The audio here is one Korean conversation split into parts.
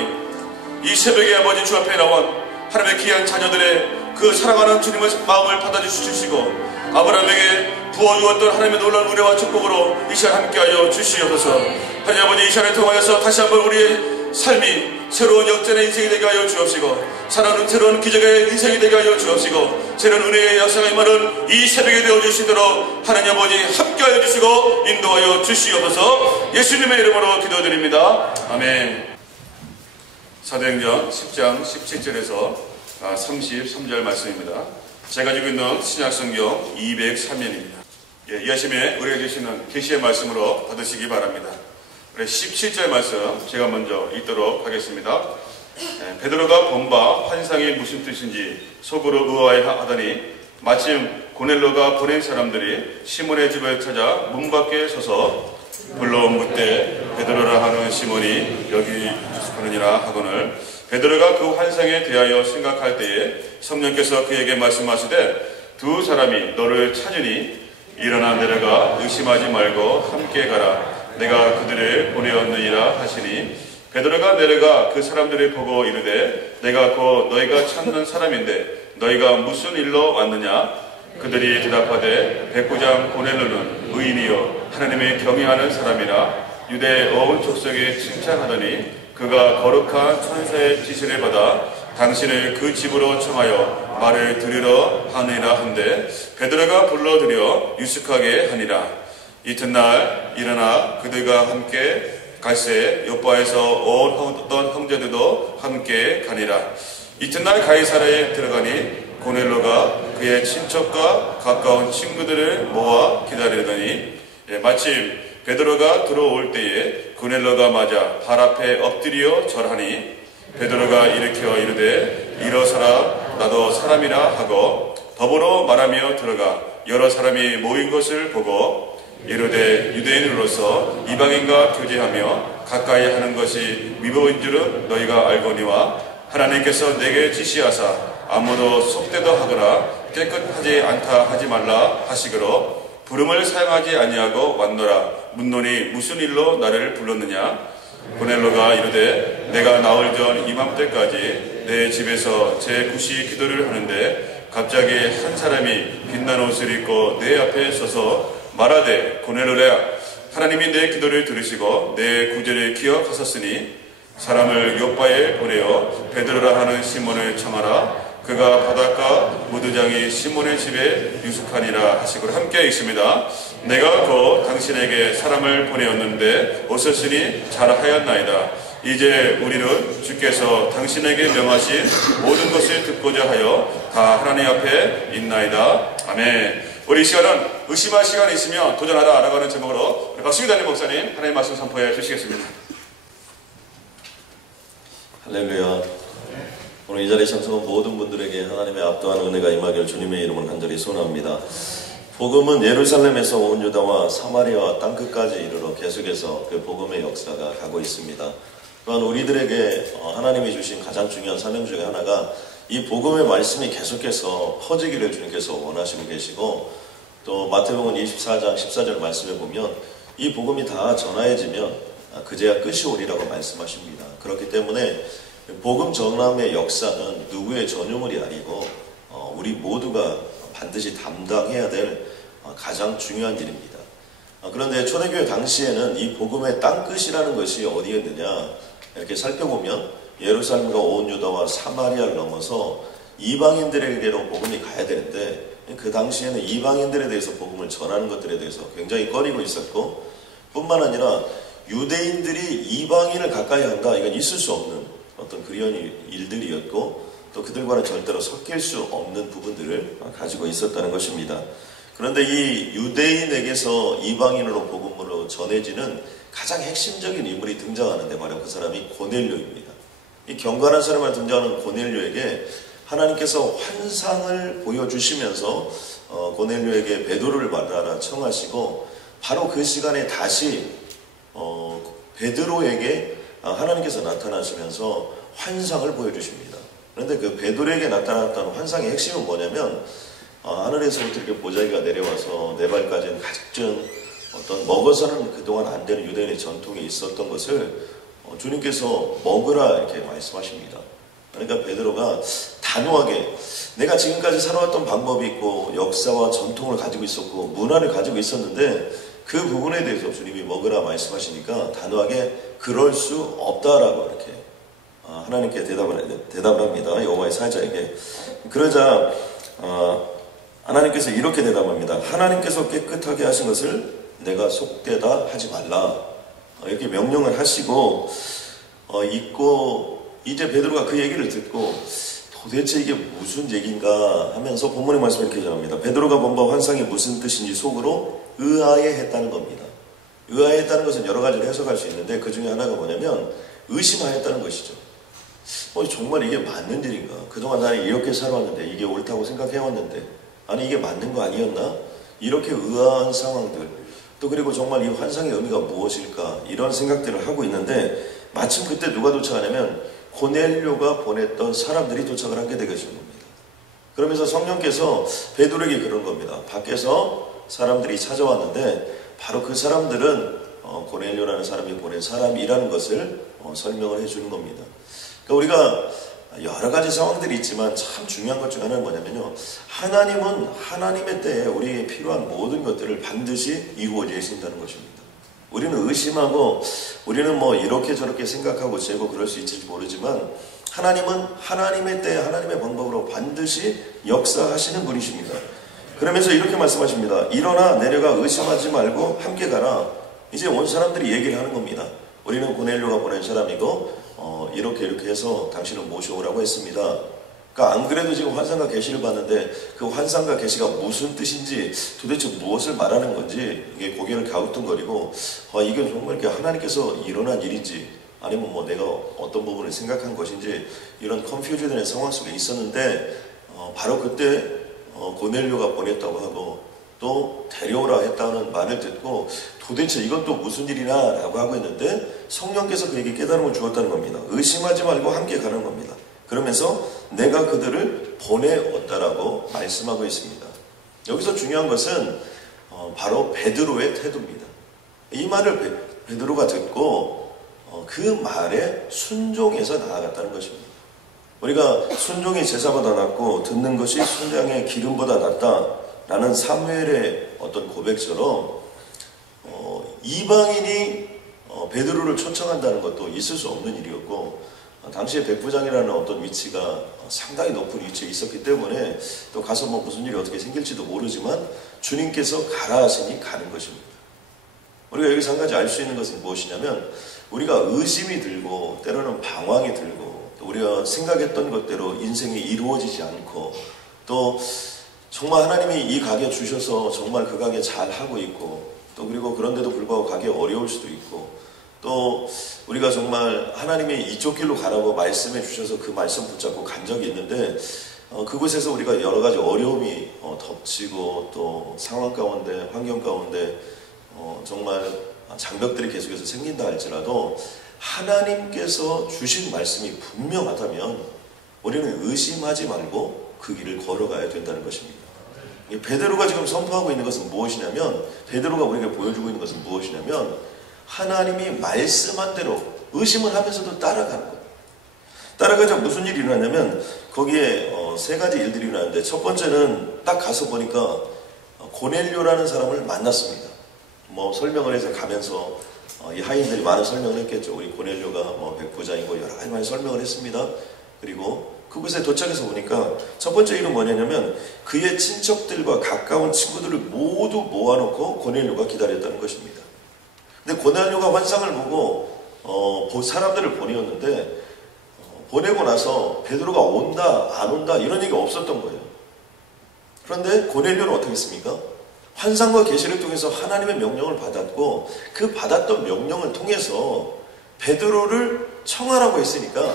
원하오니 이 새벽에 아버지 주 앞에 나온 하나님의 귀한 자녀들의 그 사랑하는 주님의 마음을 받아주시고 아브라함에게 부어주었던 하나님의 놀라운 은혜와 축복으로 이 시간 함께하여 주시옵소서. 하나님 아버지, 이 시간을 통하여서 다시 한번 우리의 삶이 새로운 역전의 인생이 되게 하여 주옵시고 살아가는 새로운 기적의 인생이 되게 하여 주옵시고 새로운 은혜의 역사가 임하는 이 새벽이 되어주시도록 하나님 아버지 함께하여 주시고 인도하여 주시옵소서. 예수님의 이름으로 기도드립니다. 아멘. 사도행전 10장 17절에서 33절 말씀입니다. 제가 가지고 있는 신약성경 203면입니다. 이 아침에 우리가 주시는 계시의 말씀으로 받으시기 바랍니다. 17절 말씀 제가 먼저 읽도록 하겠습니다. 베드로가 본 바 환상이 무슨 뜻인지 속으로 의아해하더니 마침 고넬로가 보낸 사람들이 시몬의 집을 찾아 문 밖에 서서 불러 묻되 베드로라 하는 시몬이 여기 있으느니라 하거늘 베드로가 그 환상에 대하여 생각할 때에 성령께서 그에게 말씀하시되 두 사람이 너를 찾으니 일어나 내려가 의심하지 말고 함께 가라. 내가 그들을 보내었느니라 하시니 베드로가 내려가 그 사람들을 보고 이르되 내가 곧 너희가 찾는 사람인데 너희가 무슨 일로 왔느냐? 그들이 대답하되 백부장 고넬로는 의인이요 하나님의 경외하는 사람이라 유대 온 족속에 칭찬하더니 그가 거룩한 천사의 지시를 받아 당신을 그 집으로 청하여 말을 들으러 하느니라 한데 베드로가 불러들여 유숙하게 하니라. 이튿날 일어나 그들과 함께 갈새 요바에서 온 어떤 형제들도 함께 가니라. 이튿날 가이사랴에 들어가니 고넬로가 그의 친척과 가까운 친구들을 모아 기다리더니 마침 베드로가 들어올 때에 고넬로가 맞아 발 앞에 엎드려 절하니 베드로가 일으켜 이르되 일어서라 나도 사람이라 하고 더불어 말하며 들어가 여러 사람이 모인 것을 보고 이르되 유대인으로서 이방인과 교제하며 가까이 하는 것이 미법인 줄은 너희가 알거니와 하나님께서 내게 지시하사 아무도 속되도 하거나 깨끗하지 않다 하지 말라 하시기로 부름을 사용하지 아니하고 왔노라. 묻노니 무슨 일로 나를 불렀느냐? 고넬로가 이르되 내가 나올 전 이맘때까지 내 집에서 제9시 기도를 하는데 갑자기 한 사람이 빛난 옷을 입고 내 앞에 서서 말하되 고넬로야 하나님이 내 기도를 들으시고 내 구제를 기억하셨으니 사람을 요바에 보내어 베드로라 하는 시몬을 청하라. 그가 바닷가 무두장이 시몬의 집에 유숙하니라 하시고 함께 있습니다. 내가 곧 당신에게 사람을 보내었는데 오셨으니 잘하였나이다. 이제 우리는 주께서 당신에게 명하신 모든 것을 듣고자 하여 다 하나님 앞에 있나이다. 아멘. 우리 이 시간은 의심할 시간이 있으면 도전하라 라고 하는 제목으로 박수기 담임 목사님 하나님의 말씀 선포해 주시겠습니다. 할렐루야. 오늘 이 자리에 참석한 모든 분들에게 하나님의 압도한 은혜가 임하기를 주님의 이름으로 간절히 소원합니다. 복음은 예루살렘에서 온 유다와 사마리아와 땅끝까지 이르러 계속해서 그 복음의 역사가 가고 있습니다. 또한 우리들에게 하나님이 주신 가장 중요한 사명 중에 하나가 이 복음의 말씀이 계속해서 퍼지기를 주님께서 원하시고 계시고 또 마태복음 24장 14절 말씀에 보면 이 복음이 다 전하여지면 그제야 끝이 오리라고 말씀하십니다. 그렇기 때문에 복음 전함의 역사는 누구의 전유물이 아니고 우리 모두가 반드시 담당해야 될 가장 중요한 일입니다. 그런데 초대교회 당시에는 이 복음의 땅끝이라는 것이 어디였느냐 이렇게 살펴보면 예루살렘과 온 유다와 사마리아를 넘어서 이방인들에게로 복음이 가야 되는데 그 당시에는 이방인들에 대해서 복음을 전하는 것들에 대해서 굉장히 꺼리고 있었고 뿐만 아니라 유대인들이 이방인을 가까이 한다 이건 있을 수 없는 어떤 그리운 일들이었고 또 그들과는 절대로 섞일 수 없는 부분들을 가지고 있었다는 것입니다. 그런데 이 유대인에게서 이방인으로 복음으로 전해지는 가장 핵심적인 인물이 등장하는데 바로 그 사람이 고넬료입니다. 이 경건한 사람을 등장하는 고넬료에게 하나님께서 환상을 보여주시면서 고넬료에게 베드로를 만나라 청하시고 바로 그 시간에 다시 베드로에게 하나님께서 나타나시면서 환상을 보여주십니다. 그런데 그 베드로에게 나타났던 환상의 핵심은 뭐냐면 하늘에서부터 이렇게 보자기가 내려와서 네 발까지는 가득 준 어떤 먹어서는 그동안 안 되는 유대인의 전통이 있었던 것을 주님께서 먹으라 이렇게 말씀하십니다. 그러니까 베드로가 단호하게 내가 지금까지 살아왔던 방법이 있고 역사와 전통을 가지고 있었고 문화를 가지고 있었는데 그 부분에 대해서 주님이 먹으라 말씀하시니까 단호하게 그럴 수 없다라고 이렇게 하나님께 대답을 합니다. 여호와의 사자에게. 그러자 하나님께서 이렇게 대답합니다. 하나님께서 깨끗하게 하신 것을 내가 속되다 하지 말라. 이렇게 명령을 하시고 있고 이제 베드로가 그 얘기를 듣고 도대체 이게 무슨 얘기인가 하면서 본문의 말씀을 이렇게 전합니다. 베드로가 본 바 환상이 무슨 뜻인지 속으로 의아해했다는 겁니다. 의아해했다는 것은 여러 가지로 해석할 수 있는데 그 중에 하나가 뭐냐면 의심하였다는 것이죠. 정말 이게 맞는 일인가? 그동안 나는 이렇게 살아왔는데 이게 옳다고 생각해왔는데 아니 이게 맞는 거 아니었나? 이렇게 의아한 상황들 또 그리고 정말 이 환상의 의미가 무엇일까? 이런 생각들을 하고 있는데 마침 그때 누가 도착하냐면 고넬료가 보냈던 사람들이 도착을 하게 되신 겁니다. 그러면서 성령께서 베드로에게 그런 겁니다. 밖에서 사람들이 찾아왔는데 바로 그 사람들은 고넬료라는 사람이 보낸 사람이라는 것을 설명을 해주는 겁니다. 그러니까 우리가 여러 가지 상황들이 있지만 참 중요한 것 중 하나는 뭐냐면요. 하나님은 하나님의 때에 우리에게 필요한 모든 것들을 반드시 이루어 주신다는 것입니다. 우리는 의심하고 우리는 이렇게 저렇게 생각하고 재고 그럴 수 있을지 모르지만 하나님은 하나님의 때에 하나님의 방법으로 반드시 역사하시는 분이십니다. 그러면서 이렇게 말씀하십니다. 일어나 내려가 의심하지 말고 함께 가라. 이제 온 사람들이 얘기를 하는 겁니다. 우리는 고넬료가 보낸 사람이고 이렇게 해서 당신을 모셔오라고 했습니다. 그러니까 안 그래도 지금 환상과 계시를 봤는데 그 환상과 계시가 무슨 뜻인지 도대체 무엇을 말하는 건지 이게 고개를 갸우뚱거리고 이게 정말 이렇게 하나님께서 일어난 일인지 아니면 내가 어떤 부분을 생각한 것인지 이런 컨퓨즈되는 상황 속에 있었는데 바로 그때 고넬료가 보냈다고 하고 또 데려오라 했다는 말을 듣고 도대체 이건 또 무슨 일이나 라고 하고 있는데 성령께서 그에게 깨달음을 주었다는 겁니다. 의심하지 말고 함께 가는 겁니다. 그러면서 내가 그들을 보내었다라고 말씀하고 있습니다. 여기서 중요한 것은 바로 베드로의 태도입니다. 이 말을 베드로가 듣고 그 말에 순종해서 나아갔다는 것입니다. 우리가 순종이 제사보다 낫고 듣는 것이 순양의 기름보다 낫다라는 사무엘의 어떤 고백처럼 이방인이 베드로를 초청한다는 것도 있을 수 없는 일이었고 당시에 백부장이라는 어떤 위치가 상당히 높은 위치에 있었기 때문에 또 가서 무슨 일이 어떻게 생길지도 모르지만 주님께서 가라 하시니 가는 것입니다. 우리가 여기서 한 가지 알 수 있는 것은 무엇이냐면 우리가 의심이 들고 때로는 방황이 들고 또 우리가 생각했던 것대로 인생이 이루어지지 않고 또 정말 하나님이 이 가게 주셔서 정말 그 가게 잘 하고 있고 또 그리고 그런데도 불구하고 가게 어려울 수도 있고 또 우리가 정말 하나님이 이쪽 길로 가라고 말씀해 주셔서 그 말씀 붙잡고 간 적이 있는데 그곳에서 우리가 여러 가지 어려움이 덮치고 또 상황 가운데 환경 가운데 정말 장벽들이 계속해서 생긴다 할지라도 하나님께서 주신 말씀이 분명하다면 우리는 의심하지 말고 그 길을 걸어가야 된다는 것입니다. 베드로가 지금 선포하고 있는 것은 무엇이냐면 베드로가 우리에게 보여주고 있는 것은 무엇이냐면 하나님이 말씀한 대로 의심을 하면서도 따라가는 거예요. 따라가자 무슨 일이 일어나냐면 거기에 세 가지 일들이 일어나는데 첫 번째는 딱 가서 보니까 고넬료라는 사람을 만났습니다. 설명을 해서 가면서 이 하인들이 많은 설명을 했겠죠. 우리 고넬료가 백부장이고 여러 가지 많이 설명을 했습니다. 그리고 그곳에 도착해서 보니까 첫 번째 일은 뭐냐면 그의 친척들과 가까운 친구들을 모두 모아놓고 고넬료가 기다렸다는 것입니다. 근데 고넬료가 환상을 보고 사람들을 보내었는데 보내고 나서 베드로가 온다 안 온다 이런 얘기가 없었던 거예요. 그런데 고넬료는 어떻게 했습니까? 환상과 계시를 통해서 하나님의 명령을 받았고 그 받았던 명령을 통해서 베드로를 청하라고 했으니까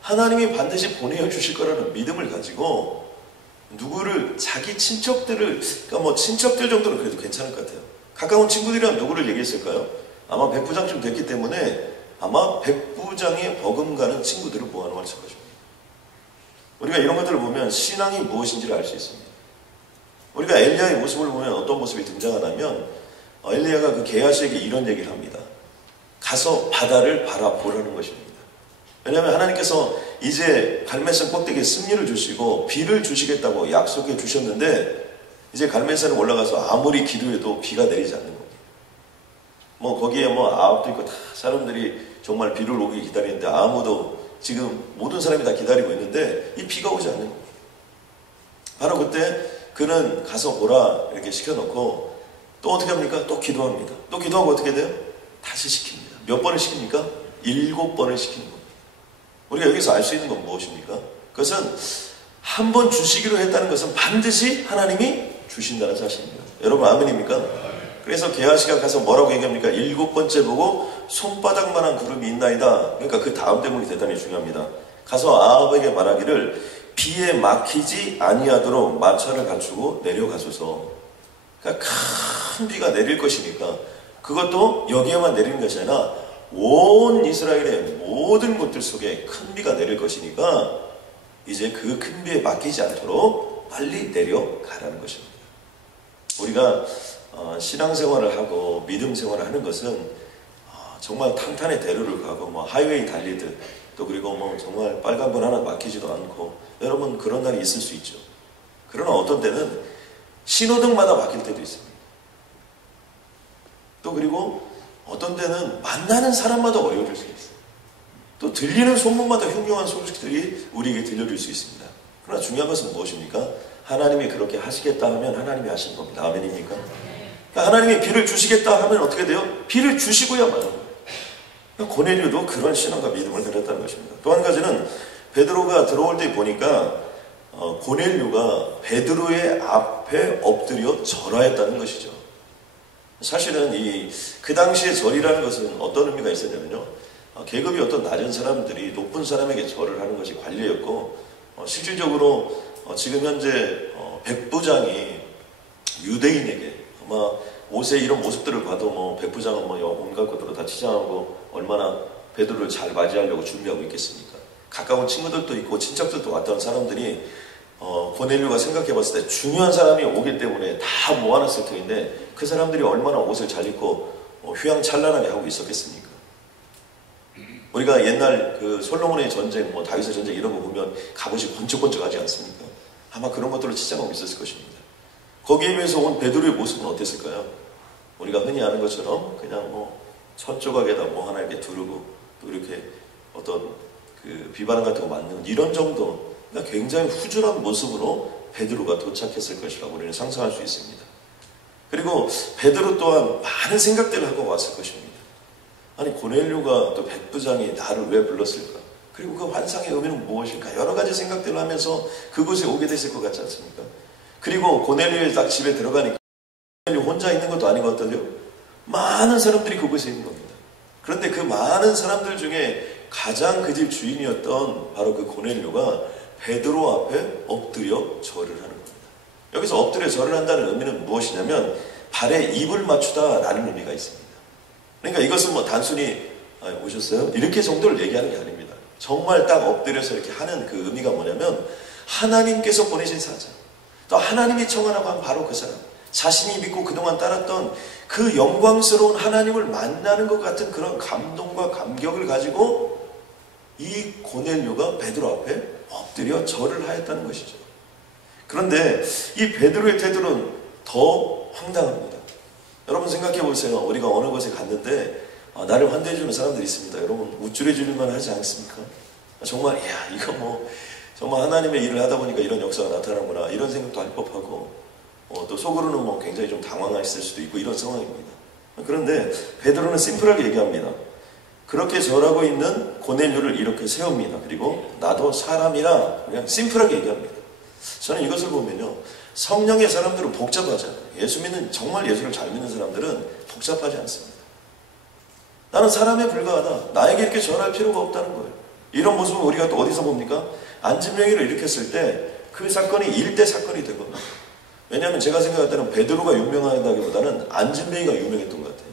하나님이 반드시 보내주실 거라는 믿음을 가지고 누구를 자기 친척들을 그러니까 친척들 정도는 그래도 괜찮을 것 같아요. 가까운 친구들이랑 누구를 얘기했을까요? 아마 백부장쯤 됐기 때문에 아마 백부장의 버금가는 친구들을 모아놓았을 것입니다. 우리가 이런 것들을 보면 신앙이 무엇인지를 알 수 있습니다. 우리가 엘리야의 모습을 보면 어떤 모습이 등장하냐면 엘리야가 그 게하시에게 이런 얘기를 합니다. 가서 바다를 바라보라는 것입니다. 왜냐하면 하나님께서 이제 갈멜산 꼭대기에 승리를 주시고 비를 주시겠다고 약속해 주셨는데 이제 갈멜산에 올라가서 아무리 기도해도 비가 내리지 않는 겁니다. 뭐 거기에 뭐 아합도 있고 다 사람들이 정말 비를 오길 기다리는데 아무도 지금 모든 사람이 다 기다리고 있는데 이 비가 오지 않는 겁니다. 바로 그때 그는 가서 보라 이렇게 시켜놓고 또 어떻게 합니까? 또 기도합니다. 또 기도하고 어떻게 돼요? 다시 시킵니다. 몇 번을 시킵니까? 7번을 시키는 겁니다. 우리가 여기서 알 수 있는 건 무엇입니까? 그것은 한 번 주시기로 했다는 것은 반드시 하나님이 주신다는 사실입니다. 여러분 아멘입니까? 그래서 게하시가 가서 뭐라고 얘기합니까? 7번째 보고 손바닥만한 구름이 있나이다. 그러니까 그 다음 대목이 대단히 중요합니다. 가서 아합에게 말하기를 비에 막히지 아니하도록 마차를 갖추고 내려가소서. 그러니까 큰 비가 내릴 것이니까 그것도 여기에만 내리는 것이 아니라 온 이스라엘의 모든 곳들 속에 큰 비가 내릴 것이니까 이제 그 큰 비에 막히지 않도록 빨리 내려가라는 것입니다. 우리가 신앙생활을 하고 믿음 생활을 하는 것은 정말 탄탄의 대로를 가고 뭐 하이웨이 달리듯 또 그리고 뭐 정말 빨간불 하나 막히지도 않고 여러분 그런 날이 있을 수 있죠. 그러나 어떤 때는 신호등마다 막힐 때도 있습니다. 또 그리고 어떤 때는 만나는 사람마다 어려워질 수 있어요. 또 들리는 소문마다 흉흉한 소식들이 우리에게 들려줄 수 있습니다. 그러나 중요한 것은 무엇입니까? 하나님이 그렇게 하시겠다 하면 하나님이 하시는 겁니다. 아멘입니까? 그러니까 하나님이 비를 주시겠다 하면 어떻게 돼요? 비를 주시고야 마는 거예요. 그러니까 고넬료도 그런 신앙과 믿음을 가졌다는 것입니다. 또 한 가지는 베드로가 들어올 때 보니까 고넬료가 베드로의 앞에 엎드려 절하였다는 것이죠. 사실은 그 당시에 절이라는 것은 어떤 의미가 있었냐면요. 계급이 어떤 낮은 사람들이 높은 사람에게 절을 하는 것이 관례였고 실질적으로 지금 현재 백부장이 유대인에게 아마 옷의 이런 모습들을 봐도 뭐 백부장은 뭐 온갖 것들로 다 치장하고 얼마나 베드로를 잘 맞이하려고 준비하고 있겠습니까? 가까운 친구들도 있고 친척들도 왔던 사람들이 고넬료가 생각해봤을 때 중요한 사람이 오기 때문에 다 모아놨을 터인데 그 사람들이 얼마나 옷을 잘 입고 휘황찬란하게 하고 있었겠습니까? 우리가 옛날 그 솔로몬의 전쟁, 뭐 다윗의 전쟁 이런 거 보면 갑옷이 번쩍번쩍하지 않습니까? 아마 그런 것들로 치장하고 있었을 것입니다. 거기에 비해서 온 베드로의 모습은 어땠을까요? 우리가 흔히 아는 것처럼 그냥 뭐 천조각에다 뭐 하나 이렇게 두르고 또 이렇게 어떤 그 비바람 같은 거 맞는 이런 정도, 그러니까 굉장히 후줄한 모습으로 베드로가 도착했을 것이라고 우리는 상상할 수 있습니다. 그리고 베드로 또한 많은 생각들을 하고 왔을 것입니다. 아니 고넬료가 또 백부장이 나를 왜 불렀을까? 그리고 그 환상의 의미는 무엇일까? 여러 가지 생각들을 하면서 그곳에 오게 됐을 것 같지 않습니까? 그리고 고넬료의 딱 집에 들어가니까 고넬료 혼자 있는 것도 아닌 것 같던데요. 많은 사람들이 그곳에 있는 겁니다. 그런데 그 많은 사람들 중에 가장 그 집 주인이었던 바로 그 고넬료가 베드로 앞에 엎드려 절을 하는 겁니다. 여기서 엎드려 절을 한다는 의미는 무엇이냐면 발에 입을 맞추다라는 의미가 있습니다. 그러니까 이것은 뭐 단순히 오셨어요? 이렇게 정도를 얘기하는 게 아닙니다. 정말 딱 엎드려서 이렇게 하는 그 의미가 뭐냐면 하나님께서 보내신 사자, 또 하나님이 청하라고 한 바로 그 사람, 자신이 믿고 그동안 따랐던 그 영광스러운 하나님을 만나는 것 같은 그런 감동과 감격을 가지고 이 고넬료가 베드로 앞에 엎드려 절을 하였다는 것이죠. 그런데 이 베드로의 태도는 더 황당합니다. 여러분 생각해 보세요. 우리가 어느 곳에 갔는데 나를 환대해 주는 사람들이 있습니다. 여러분 우쭐해 주릴만 하지 않습니까? 정말 이거 뭐 정말 하나님의 일을 하다 보니까 이런 역사가 나타나구나 이런 생각도 할 법하고 또 속으로는 뭐 굉장히 좀 당황했을 수도 있고 이런 상황입니다. 그런데 베드로는 심플하게 얘기합니다. 그렇게 절하고 있는 고넬료를 이렇게 세웁니다. 그리고 나도 사람이라 그냥 심플하게 얘기합니다. 저는 이것을 보면요. 성령의 사람들은 복잡하지 않아요. 예수 믿는, 정말 예수를 잘 믿는 사람들은 복잡하지 않습니다. 나는 사람에 불과하다. 나에게 이렇게 절할 필요가 없다는 거예요. 이런 모습을 우리가 또 어디서 봅니까? 안진병이를 일으켰을 때 그 사건이 일대 사건이 된 겁니다. 왜냐하면 제가 생각할 때는 베드로가 유명하다기보다는 안진뱅이가 유명했던 것 같아요.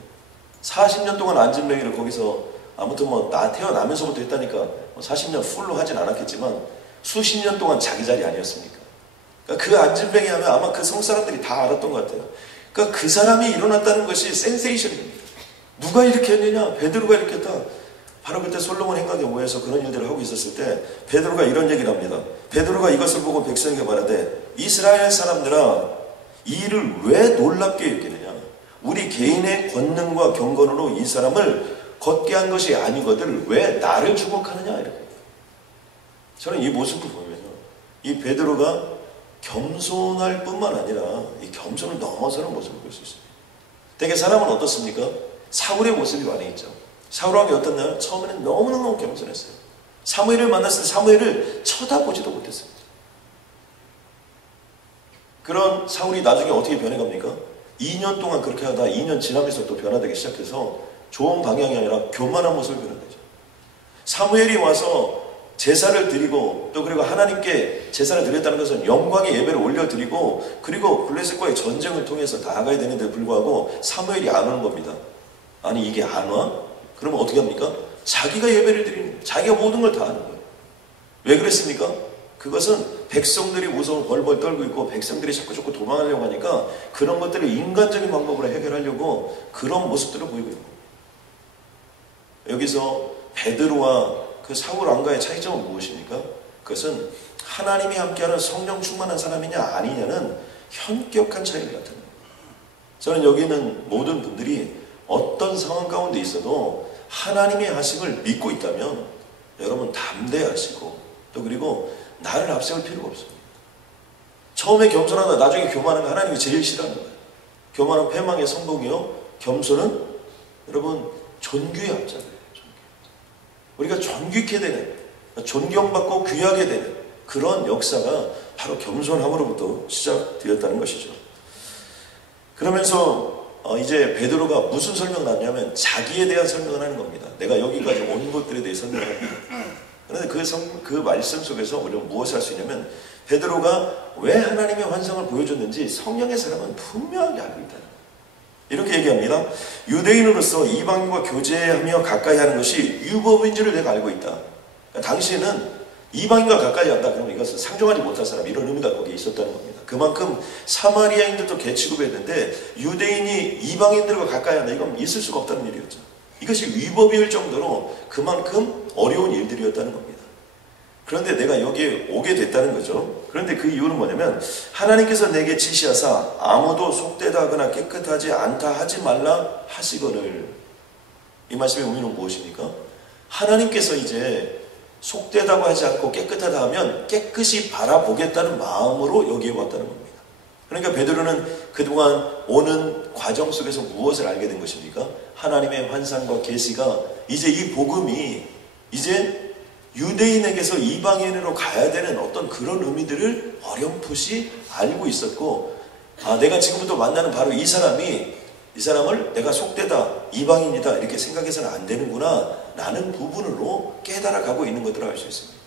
40년 동안 안진뱅이를 거기서 아무튼 뭐 나 태어나면서부터 했다니까 40년 풀로 하진 않았겠지만 수십 년 동안 자기 자리 아니었습니까? 그러니까 그 안진뱅이 하면 아마 그 성사람들이 다 알았던 것 같아요. 그러니까 그 사람이 일어났다는 것이 센세이션입니다. 누가 이렇게 했느냐? 베드로가 이렇게 했다. 바로 그때 솔로몬 행각에 모여서 그런 일들을 하고 있었을 때 베드로가 이런 얘기를 합니다. 베드로가 이것을 보고 백성에게 말하되 이스라엘 사람들아 이 일을 왜 놀랍게 여기느냐? 우리 개인의 권능과 경건으로 이 사람을 걷게 한 것이 아니거든 왜 나를 주목하느냐? 이렇게. 저는 이 모습을 보면요, 이 베드로가 겸손할 뿐만 아니라 이 겸손을 넘어서는 모습을 볼 수 있습니다. 되게 사람은 어떻습니까? 사울의 모습이 많이 있죠. 사울 왕이 어떻나요? 처음에는 너무너무 겸손했어요. 사무엘을 만났을 때 사무엘을 쳐다보지도 못했습니다. 그런 사울이 나중에 어떻게 변해갑니까? 2년 동안 그렇게 하다 2년 지나면서 또 변화되기 시작해서 좋은 방향이 아니라 교만한 모습을 변화되죠. 사무엘이 와서 제사를 드리고 또 그리고 하나님께 제사를 드렸다는 것은 영광의 예배를 올려드리고 그리고 블레셋과의 전쟁을 통해서 나아가야 되는데 불구하고 사무엘이 안 오는 겁니다. 아니 이게 안 와? 그러면 어떻게 합니까? 자기가 예배를 드리는 거예요. 자기가 모든 걸 다 하는 거예요. 왜 그랬습니까? 그것은 백성들이 무서워 벌벌 떨고 있고 백성들이 자꾸 도망하려고 하니까 그런 것들을 인간적인 방법으로 해결하려고 그런 모습들을 보이고 있는 겁니다. 여기서 베드로와 그 사울 왕과의 차이점은 무엇입니까? 그것은 하나님이 함께하는 성령 충만한 사람이냐 아니냐는 현격한 차이를 나타냅니다. 저는 여기 있는 모든 분들이 어떤 상황 가운데 있어도 하나님의 하심을 믿고 있다면 여러분 담대하시고 또 그리고 나를 앞세울 필요가 없습니다. 처음에 겸손하다 나중에 교만한 거 하나님이 제일 싫어하는 거예요. 교만은 패망의 성공이요, 겸손은 여러분 존귀의 앞자리예요. 우리가 존귀케 되는, 존경받고 귀하게 되는 그런 역사가 바로 겸손함으로부터 시작되었다는 것이죠. 그러면서 이제 베드로가 무슨 설명을 하냐면 자기에 대한 설명을 하는 겁니다. 내가 여기까지 온 것들에 대해 설명을 합니다. 그런데 그 말씀 속에서 우리가 무엇을 할 수 있냐면 베드로가 왜 하나님의 환상을 보여줬는지 성령의 사람은 분명하게 알고 있다는 거예요. 이렇게 얘기합니다. 유대인으로서 이방인과 교제하며 가까이 하는 것이 율법인 줄을 내가 알고 있다. 그러니까 당시에는 이방인과 가까이 한다 그러면 이것은 상종하지 못할 사람 이런 의미가 거기에 있었다는 겁니다. 그만큼 사마리아인들도 개취급했는데 유대인이 이방인들과 가까이 한다 이건 있을 수가 없다는 일이었죠. 이것이 위법일 정도로 그만큼 어려운 일들이었다는 겁니다. 그런데 내가 여기에 오게 됐다는 거죠. 그런데 그 이유는 뭐냐면 하나님께서 내게 지시하사 아무도 속되다 하거나 깨끗하지 않다 하지 말라 하시거늘. 이 말씀의 의미는 무엇입니까? 하나님께서 이제 속되다고 하지 않고 깨끗하다 하면 깨끗이 바라보겠다는 마음으로 여기에 왔다는 겁니다. 그러니까 베드로는 그동안 오는 과정 속에서 무엇을 알게 된 것입니까? 하나님의 환상과 계시가 이제 이 복음이 이제 유대인에게서 이방인으로 가야 되는 어떤 그런 의미들을 어렴풋이 알고 있었고, 아, 내가 지금부터 만나는 바로 이 사람을 내가 속되다, 이방인이다 이렇게 생각해서는 안 되는구나 라는 부분으로 깨달아가고 있는 것들을 알 수 있습니다.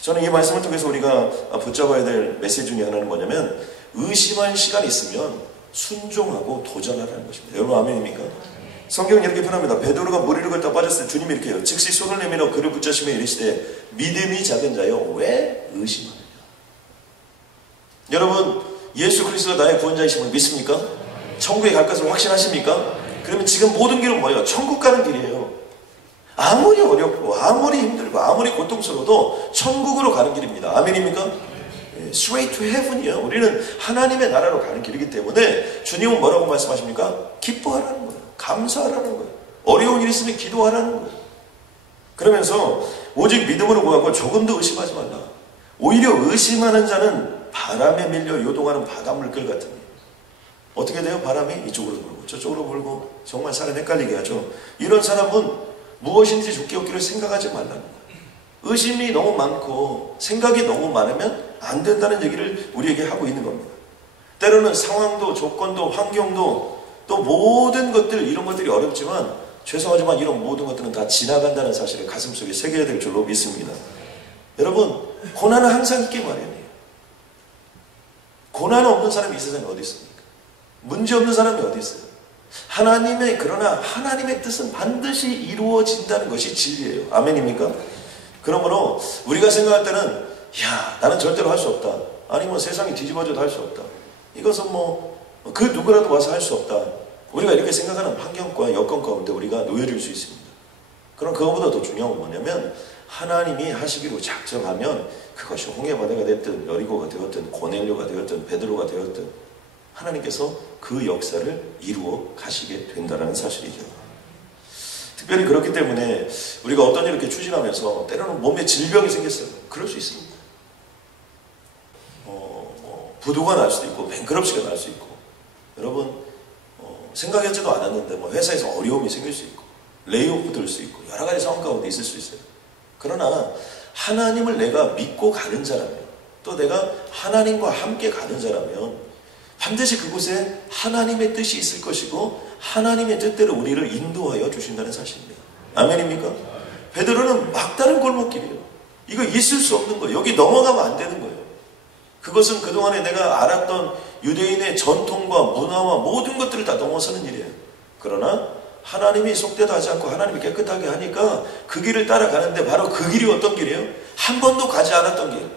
저는 이 말씀을 통해서 우리가 붙잡아야 될 메시지 중에 하나는 뭐냐면 의심할 시간이 있으면 순종하고 도전하라는 것입니다. 여러분 아멘입니까? 성경은 이렇게 표현합니다. 베드로가 머리를 걷다 빠졌을 때 주님이 이렇게 해요. 즉시 손을 내밀어 그를 붙잡으시며 이르시되 믿음이 작은 자여 왜 의심하느냐. 여러분 예수 그리스도가 나의 구원자이심을 믿습니까? 천국에 갈 것을 확신하십니까? 그러면 지금 모든 길은 뭐예요? 천국 가는 길이에요. 아무리 어렵고 아무리 힘들고 아무리 고통스러워도 천국으로 가는 길입니다. 아멘입니까? Straight to heaven이요. 우리는 하나님의 나라로 가는 길이기 때문에 주님은 뭐라고 말씀하십니까? 기뻐하라는 거예요. 감사하라는 거예요. 어려운 일이 있으면 기도하라는 거예요. 그러면서 오직 믿음으로 구하고 조금도 의심하지 말라. 오히려 의심하는 자는 바람에 밀려 요동하는 바닷물결 같으니. 어떻게 돼요? 바람이 이쪽으로 불고 저쪽으로 불고 정말 사람 헷갈리게 하죠. 이런 사람은 무엇인지 좋게 없기를 생각하지 말라는 거예요. 의심이 너무 많고 생각이 너무 많으면 안 된다는 얘기를 우리에게 하고 있는 겁니다. 때로는 상황도 조건도 환경도 또 모든 것들 이런 것들이 어렵지만 죄송하지만 이런 모든 것들은 다 지나간다는 사실을 가슴속에 새겨야 될 줄로 믿습니다. 여러분 고난은 항상 있기 마련이에요. 고난 없는 사람이 이 세상에 어디 있습니까? 문제 없는 사람이 어디 있어요? 그러나 하나님의 뜻은 반드시 이루어진다는 것이 진리예요. 아멘입니까? 그러므로 우리가 생각할 때는 나는 절대로 할 수 없다. 아니 세상이 뒤집어져도 할 수 없다. 이것은 그 누구라도 와서 할 수 없다. 우리가 이렇게 생각하는 환경과 여건 가운데 우리가 놓여질 수 있습니다. 그럼 그것보다 더 중요한 건 뭐냐면 하나님이 하시기로 작정하면 그것이 홍해바다가 됐든 여리고가 되었든 고넬료가 되었든 베드로가 되었든 하나님께서 그 역사를 이루어 가시게 된다는 사실이죠. 특별히 그렇기 때문에 우리가 어떤 일을 이렇게 추진하면서 때로는 몸에 질병이 생겼어요. 그럴 수 있습니다. 부도가 날 수도 있고 뱅크럽시가 날 수 있고 여러분 생각하지도 않았는데 회사에서 어려움이 생길 수 있고 레이오프 될 수 있고 여러 가지 상황 가운데 있을 수 있어요. 그러나 하나님을 내가 믿고 가는 자라면 또 내가 하나님과 함께 가는 자라면 반드시 그곳에 하나님의 뜻이 있을 것이고 하나님의 뜻대로 우리를 인도하여 주신다는 사실입니다. 아멘입니까? 베드로는 막다른 골목길이에요. 이거 있을 수 없는 거예요. 여기 넘어가면 안 되는 거예요. 그것은 그동안에 내가 알았던 유대인의 전통과 문화와 모든 것들을 다 넘어서는 일이에요. 그러나 하나님이 속되도 하지 않고 하나님이 깨끗하게 하니까 그 길을 따라가는데 바로 그 길이 어떤 길이에요? 한 번도 가지 않았던 길.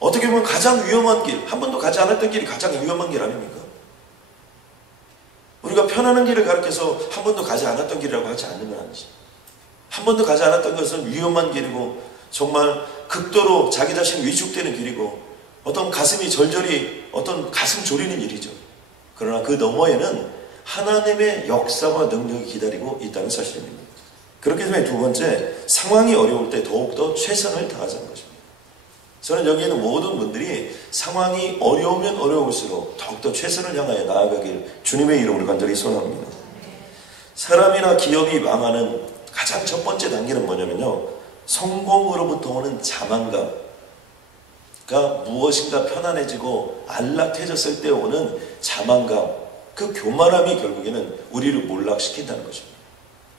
어떻게 보면 가장 위험한 길, 한 번도 가지 않았던 길이 가장 위험한 길 아닙니까? 우리가 편안한 길을 가르쳐서 한 번도 가지 않았던 길이라고 하지 않는 건 아니지. 한 번도 가지 않았던 것은 위험한 길이고 정말 극도로 자기 자신이 위축되는 길이고 어떤 가슴이 절절히 어떤 가슴 졸이는 일이죠. 그러나 그 너머에는 하나님의 역사와 능력이 기다리고 있다는 사실입니다. 그렇기 때문에 두 번째, 상황이 어려울 때 더욱더 최선을 다하자는 것입니다. 저는 여기 있는 모든 분들이 상황이 어려우면 어려울수록 더욱더 최선을 향하여 나아가길 주님의 이름으로 간절히 소원합니다. 사람이나 기업이 망하는 가장 첫 번째 단계는 뭐냐면요, 성공으로부터 오는 자만감. 그러니까 무엇인가 편안해지고 안락해졌을 때 오는 자만감, 그 교만함이 결국에는 우리를 몰락시킨다는 것입니다.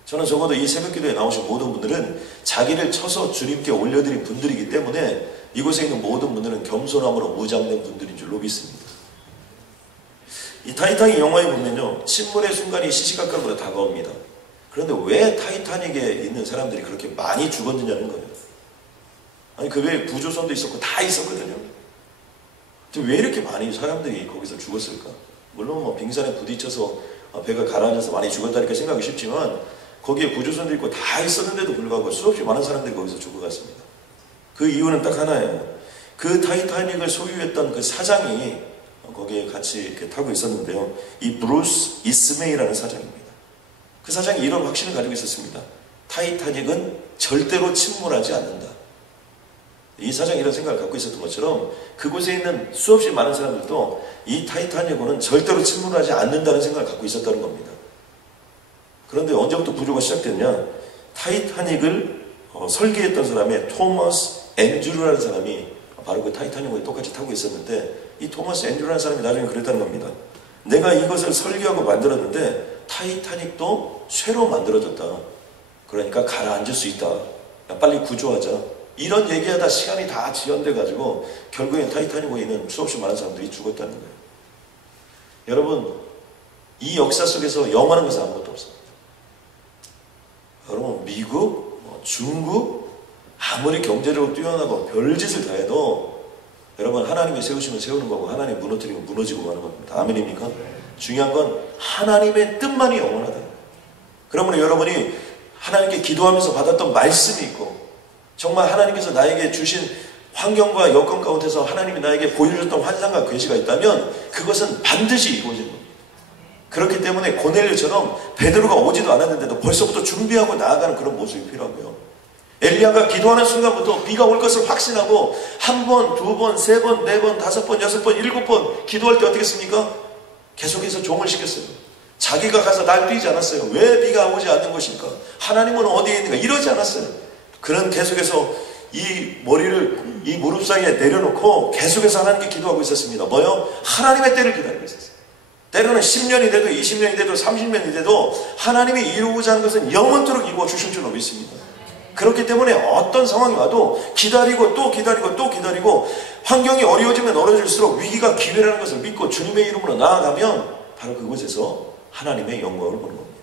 저는 적어도 이 새벽기도에 나오신 모든 분들은 자기를 쳐서 주님께 올려드린 분들이기 때문에 이곳에 있는 모든 분들은 겸손함으로 무장된 분들인 줄로 믿습니다. 이 타이타닉 영화에 보면요, 침몰의 순간이 시시각각으로 다가옵니다. 그런데 왜 타이타닉에 있는 사람들이 그렇게 많이 죽었느냐는 거예요. 아니 그 외에 구조선도 있었고 다 있었거든요. 근데 왜 이렇게 많이 사람들이 거기서 죽었을까? 물론 빙산에 부딪혀서 배가 가라앉아서 많이 죽었다니까 생각이 쉽지만 거기에 구조선도 있고 다 있었는데도 불구하고 수없이 많은 사람들이 거기서 죽어갔습니다. 그 이유는 딱 하나예요. 그 타이타닉을 소유했던 그 사장이 거기에 같이 이렇게 타고 있었는데요. 이 브루스 이스메이라는 사장입니다. 그 사장이 이런 확신을 가지고 있었습니다. 타이타닉은 절대로 침몰하지 않는다. 이 사장이 이런 생각을 갖고 있었던 것처럼 그곳에 있는 수없이 많은 사람들도 이 타이타닉은 절대로 침몰하지 않는다는 생각을 갖고 있었다는 겁니다. 그런데 언제부터 구조가 시작됐냐? 타이타닉을 설계했던 사람의 토머스 앤드류라는 사람이 바로 그 타이타닉을 똑같이 타고 있었는데 이 토머스 앤드류라는 사람이 나중에 그랬다는 겁니다. 내가 이것을 설계하고 만들었는데 타이타닉도 쇠로 만들어졌다. 그러니까 가라앉을 수 있다. 빨리 구조하자. 이런 얘기하다 시간이 다 지연돼가지고 결국엔 타이타닉에 있는 수없이 많은 사람들이 죽었다는 거예요. 여러분, 이 역사 속에서 영원한 것은 아무것도 없습니다. 여러분, 미국, 중국, 아무리 경제적으로 뛰어나고 별짓을 다 해도 여러분 하나님이 세우시면 세우는 거고 하나님 무너뜨리면 무너지고 가는 겁니다. 아멘입니까? 중요한 건 하나님의 뜻만이 영원하다. 그러면 여러분이 하나님께 기도하면서 받았던 말씀이 있고 정말 하나님께서 나에게 주신 환경과 여건 가운데서 하나님이 나에게 보여주셨던 환상과 계시가 있다면 그것은 반드시 이루어지는 겁니다. 그렇기 때문에 고넬료처럼 베드로가 오지도 않았는데도 벌써부터 준비하고 나아가는 그런 모습이 필요하고요. 엘리야가 기도하는 순간부터 비가 올 것을 확신하고 한 번, 두 번, 세 번, 네 번, 다섯 번, 여섯 번, 일곱 번 기도할 때 어떻게 했습니까? 계속해서 종을 시켰어요. 자기가 가서 날 뛰지 않았어요. 왜 비가 오지 않는 것일까? 하나님은 어디에 있는가? 이러지 않았어요. 그는 계속해서 이 머리를 이 무릎 사이에 내려놓고 계속해서 하나님께 기도하고 있었습니다. 뭐요? 하나님의 때를 기다리고 있었어요. 때로는 10년이 돼도 20년이 돼도 30년이 돼도 하나님이 이루고자 하는 것은 영원토록 이루어 주실 줄로 믿습니다. 그렇기 때문에 어떤 상황이 와도 기다리고 또 기다리고 또 기다리고 환경이 어려워지면 어려질수록 위기가 기회라는 것을 믿고 주님의 이름으로 나아가면 바로 그곳에서 하나님의 영광을 보는 겁니다.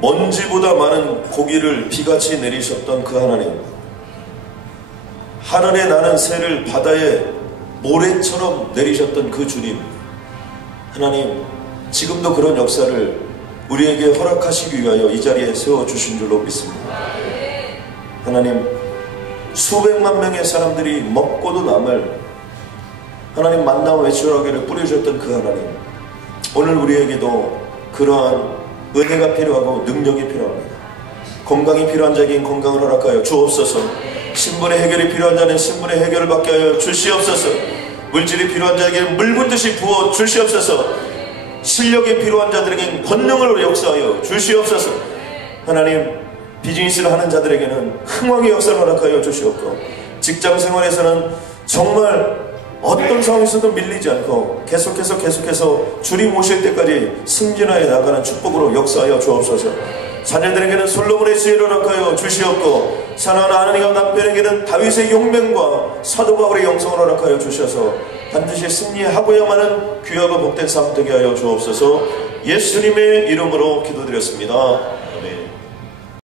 먼지보다 많은 고기를 비같이 내리셨던 그 하나님, 하늘에 나는 새를 바다에 모래처럼 내리셨던 그 주님, 하나님, 지금도 그런 역사를 우리에게 허락하시기 위하여 이 자리에 세워주신 줄로 믿습니다. 하나님, 수백만 명의 사람들이 먹고도 남을 하나님 만나 외출하기를 뿌려주셨던 그 하나님, 오늘 우리에게도 그러한 은혜가 필요하고 능력이 필요합니다. 건강이 필요한 자에겐 건강을 허락하여 주옵소서. 신분의 해결이 필요한 자는 신분의 해결을 받게 하여 주시옵소서. 물질이 필요한 자에게는 물 붓듯이 부어 주시옵소서. 실력이 필요한 자들에게는 권능을 역사하여 주시옵소서. 하나님, 비즈니스를 하는 자들에게는 흥왕의 역사를 허락하여 주시옵고, 직장 생활에서는 정말 어떤 상황에서도 밀리지 않고 계속해서 주님 오실 때까지 승진하여 나가는 축복으로 역사하여 주옵소서. 자녀들에게는 솔로몬의 지혜를 허락하여 주시옵고, 사랑하는 아내와 남편에게는 다윗의 용맹과 사도 바울의 영성을 허락하여 주셔서 반드시 승리하고야만 하는 귀하고 복된 삶 되게 하여 주옵소서. 예수님의 이름으로 기도드렸습니다.